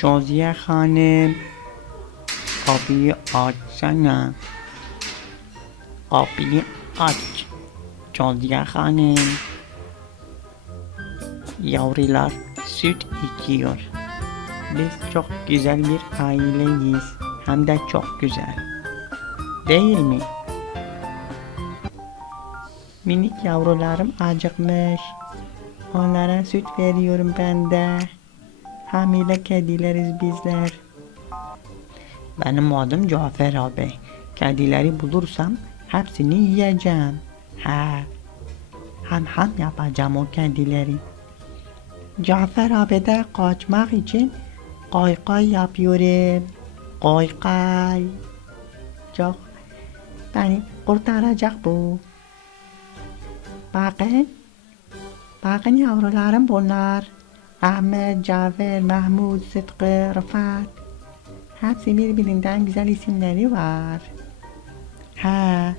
Şoziye hanım. Kapıyı açsana. Kapıyı aç. Şoziye hanım. Yavrular süt içiyor. Biz çok güzel bir aileyiz. Hem de çok güzel. Değil mi? Minik yavrularım acıkmış. Onlara süt veriyorum ben de. Hamile kedileriz bizler. Benim adım Cafer abi. Kedileri bulursam hepsini yiyeceğim. Ha. Ham ham yapacağım o kedileri. Cafer abi de kaçmak için kaykay yapıyorum. Kaykay. Çok beni kurtaracak bu. Bakın. Bakın yavrularım bunlar. احمد جعفر محمود صدق رفت هفت سیمیر بیلین دنگ بیزن ایسیم نری وار. ها.